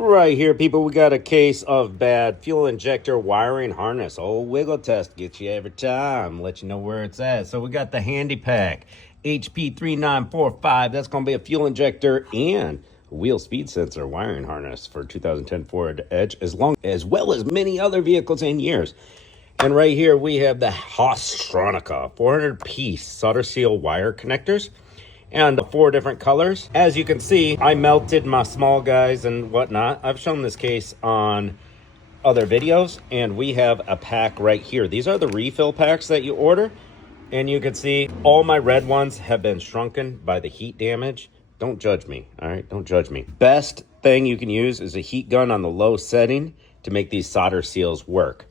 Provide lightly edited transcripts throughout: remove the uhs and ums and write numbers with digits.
Right here, people, we got a case of bad fuel injector wiring harness. Old wiggle test gets you every time. Let you know where it's at. So we got the Handy Pack HP3945. That's going to be a fuel injector and a wheel speed sensor wiring harness for 2010 Ford Edge, as well as many other vehicles and years. And right here we have the Haisstronica 400-piece solder seal wire connectors. And 4 different colors. As you can see, I melted my small guys and whatnot. I've shown this case on other videos, and we have a pack right here. These are the refill packs that you order, and you can see all my red ones have been shrunken by the heat damage. Don't judge me, all right? Don't judge me. Best thing you can use is a heat gun on the low setting to make these solder seals work.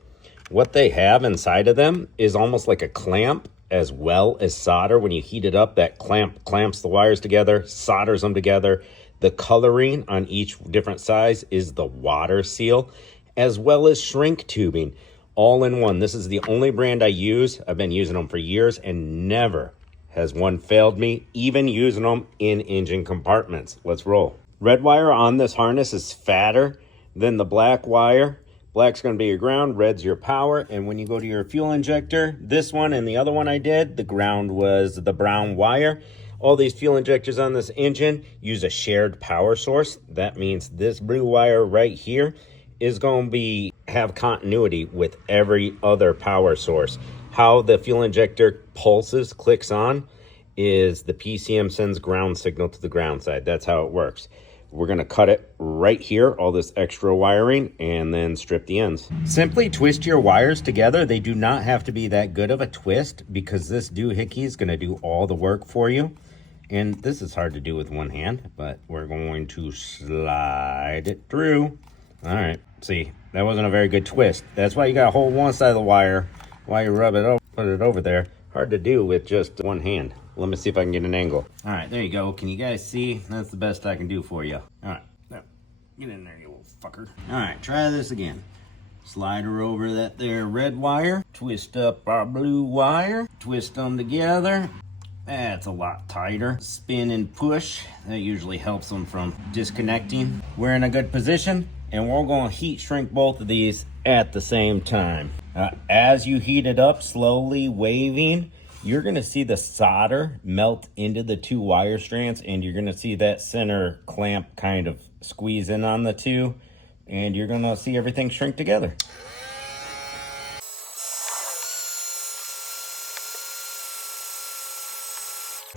What they have inside of them is almost like a clamp, as well as solder. When you heat it up, that clamps the wires together, solders them together. The coloring on each different size is the water seal, as well as shrink tubing, all in one. This is the only brand I use. I've been using them for years, and never has one failed me, even using them in engine compartments. Let's roll. Red wire on this harness is fatter than the black wire. Black's going to be your ground, red's your power, and when you go to your fuel injector, this one and the other one I did, the ground was the brown wire. All these fuel injectors on this engine use a shared power source. That means this blue wire right here is going to have continuity with every other power source. How the fuel injector pulses, clicks on, is the PCM sends ground signal to the ground side. That's how it works. We're going to cut it right here, all this extra wiring, and then strip the ends. Simply twist your wires together. They do not have to be that good of a twist, because this doohickey is going to do all the work for you. And this is hard to do with one hand, but we're going to slide it through. All right, see, that wasn't a very good twist. That's why you got to hold one side of the wire while you rub it over, put it over there. Hard to do with just one hand. Let me see if I can get an angle. All right, there you go. Can you guys see? That's the best I can do for you. All right, get in there, you little fucker. All right, try this again. Slide her over that there red wire. Twist up our blue wire. Twist them together. That's a lot tighter. Spin and push. That usually helps them from disconnecting. We're in a good position, and we're going to heat shrink both of these at the same time. As you heat it up, slowly waving, you're going to see the solder melt into the 2 wire strands, and you're going to see that center clamp kind of squeeze in on the 2, and you're going to see everything shrink together.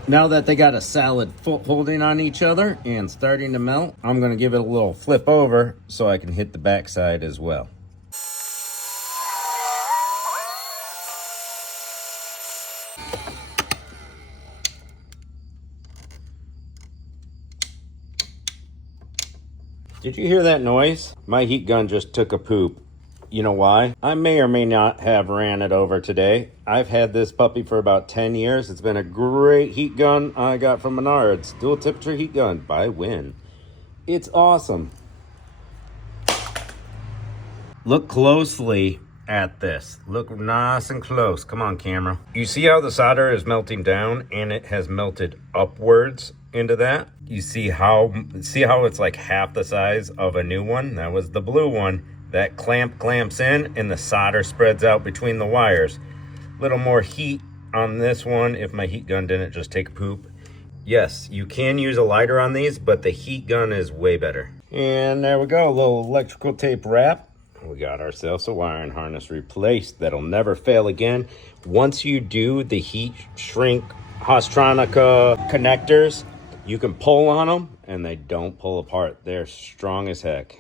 Now that they got a solid foot holding on each other and starting to melt, I'm going to give it a little flip over so I can hit the back side as well. Did you hear that noise? My heat gun just took a poop. You know why? I may or may not have ran it over today. I've had this puppy for about 10 years. It's been a great heat gun I got from Menards. Dual temperature heat gun by Win. It's awesome. Look closely at this. Look nice and close. Come on, camera. You see how the solder is melting down and it has melted upwards into that? You see how it's like half the size of a new one? That was the blue one. That clamps in and the solder spreads out between the wires. Little more heat on this one if my heat gun didn't just take a poop. Yes, you can use a lighter on these, but the heat gun is way better. And there we go, a little electrical tape wrap. We got ourselves a wiring harness replaced. That'll never fail again. Once you do the heat shrink Haisstronica connectors, you can pull on them and they don't pull apart. They're strong as heck.